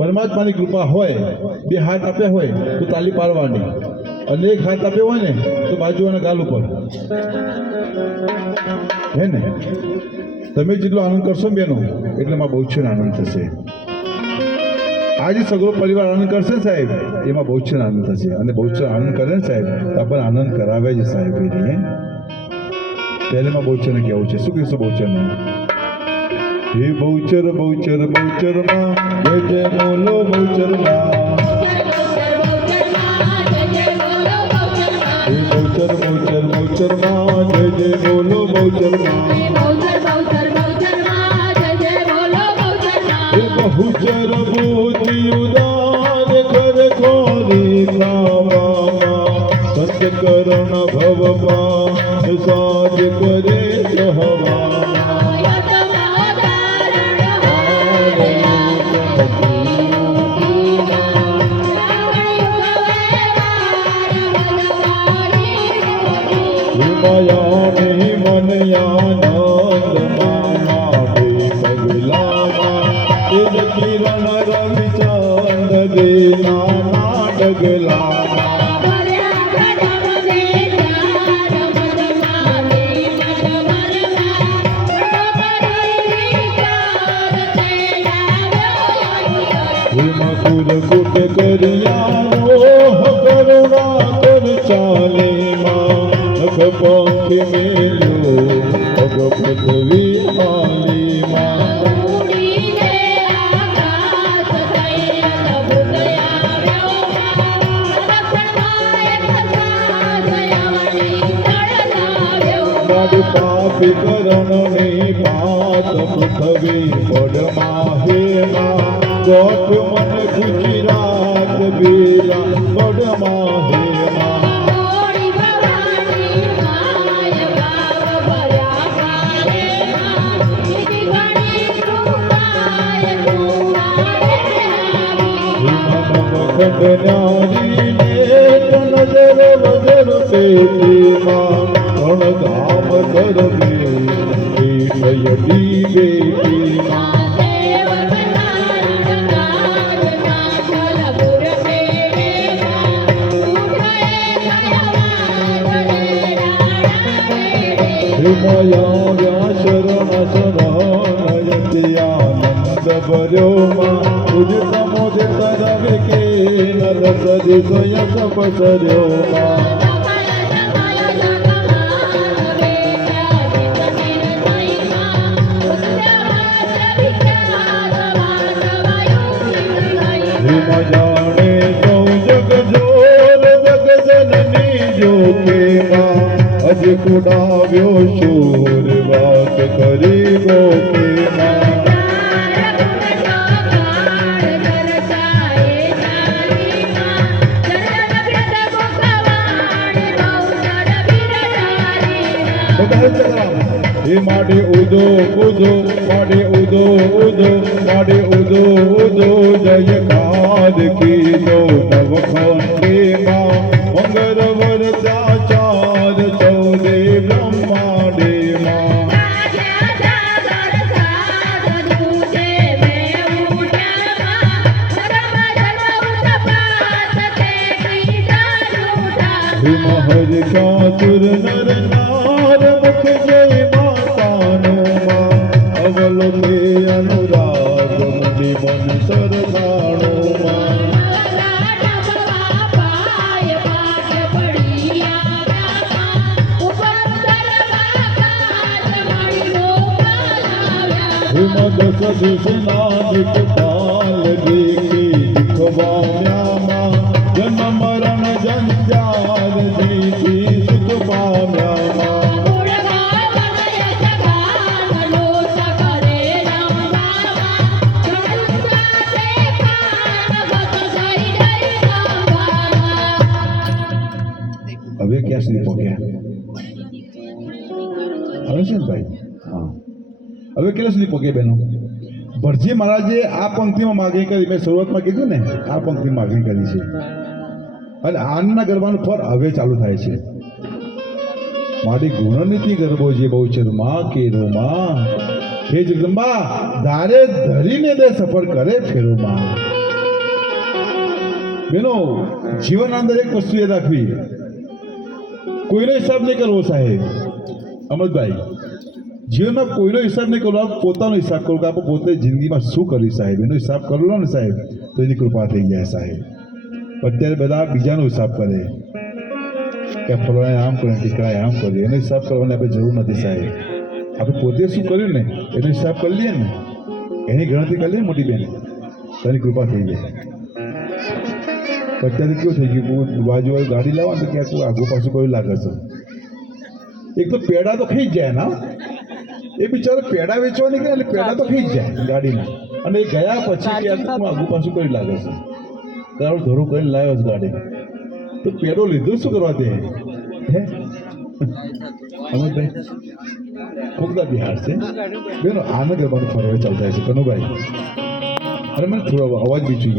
પરમાત્માની કૃપા હોય, બે હાથ આપ્યા હોય તો તાલી પાડવાની, અને એક હાથ આપ્યો હોય ને તો બાજુવાના ગાલ ઉપર, હે ને? તમે જેટલો આનંદ કરશો ને બેનો, એટલે માં બહુ છે આનંદ થશે. આજે સગળો પરિવાર આનંદ કરશે ને સાહેબ, એમાં બહુ છે આનંદ થશે. અને બહુ છે આનંદ કરે ને સાહેબ, આપણને આનંદ કરાવે છે સાહેબ. એની પહેલેમાં બહુચર ને કેવું છે, શું કહીશું બહુચર ને? હે બહુચર બહુચર બહુચર માં જય જય બોલો બહુચર માં. હે બહુચર બહુચર બહુચર માં જય જય બોલો બહુચર માં. હે બહુચર બુદ્ધિ ઉદાર કર ખોરી કામા સંતકરણ ભવમાં સાજ કરે કહવા. માયા નહીં મન આનંદ માના પગલામાં તેજ કિરણ રવિચંદ દેના ડગલામાં. કુટ કરિયાનો કરુણા કર ચાલે માં પંખ મેલો પગ પૃથ્વી આલી માં. મારી પાપી કરણની પાત પૃથ્વી પડમાં હે માં. ગોપ મન ગુજરાત બેલા પડમાં હે માં. ખંડનારી ને નજર વજર પેટીમાં ગણધામ કરવે પીઠયડી બેટીમાં. હિમયા શરણ શરણયતિ આનંદ ભર્યો માં તુજ સમોદે તરવે કે નર સદિશ યશ પસર્યો માં. હિમ જાણે સૌ જગ જોર જગ જનની જોકે માં અજ કુડાવ્યો શૂર વાત કરી ગોપે માં. હે માડે ઉદો ઉદો માડે ઉદો ઉદો માડે ઉદો ઉદો જયકાર કીધો નવખંડે માં મંગળ વરદાચાર ચૌદે બ્રહ્માંડે માં. હર્ષાસુર નર નાર મુખ જય માતાનો માં અવલોકે અનુરાગ મુનિ મન સરદાણો માં. હિમદ સદિશના દિખપાલ દેખી દિખવામ્યામાં જન્મ મરણ જંજાલ જીતી સુખ પામ્યામાં. હવે ક્યાં સુધી પહોંચ્યા? હવે છે ને ભાઈ? હા, હવે કેટલા સુધી પહોંચ્યા બહેનો? ભરજી મહારાજે આ પંક્તિમાં માગણી કરી. મેં શરૂઆતમાં કીધું ને, આ પંક્તિ માગણી કરી છે. અને આનંદના ગરબાનું ફર હવે ચાલુ થાય છે. મારી ગુણનીતિ ગરબો જે બહુ છે માં કેરો માં હે જગદંબા ધારે ધરીને દે સફર કરે ફેરો માં. બેનો જીવન અંદર એક વસ્તુ યાદ રાખવી, કોઈનો હિસાબ નહીં કરવો સાહેબ. અમૃતભાઈ, જીવનમાં કોઈનો હિસાબ નહીં કરવો, પોતાનો હિસાબ કરવો કે આપણે પોતે જિંદગીમાં શું કર્યું સાહેબ, એનો હિસાબ કરવો ને સાહેબ તો એની કૃપા થઈ જાય સાહેબ. અત્યારે બધા બીજાનો હિસાબ કરે કે ફલાણે આમ કર્યું, ટીકડાએ આમ કર્યું, એનો હિસાબ કરવાની આપણે જરૂર નથી સાહેબ. આપણે પોતે શું કર્યું ને એનો હિસાબ કરી લઈએ ને, એની ગણતરી કરી લઈએ મોટી બેન, તેની કૃપા થઈ જાય. અત્યારે કેવું થઈ ગયું, બાજુ ગાડી લાવવા તો ક્યાંક આગુ પાછું કયું લાગે છે. એક તો પેડા તો ખાઈ જ જાય ના, એ બિચારો પેડા વેચવા નીકળે એટલે પેડા તો ખાઈ જ જાય ગાડીમાં, અને એ ગયા પછી ક્યાંક આગુ પાછું કયું લાગે છે. તારો ધોરું કરીને લાવ્યો છે ગાડી, તો પેડો લીધો શું કરવા તે હે અમરભાઈ કોકદા બિહાર છે બેનો, આનંદ ગરબાનું ફરવા ચાલતા છે કનુભાઈ. અરે મને થોડો અવાજ બી જોઈએ.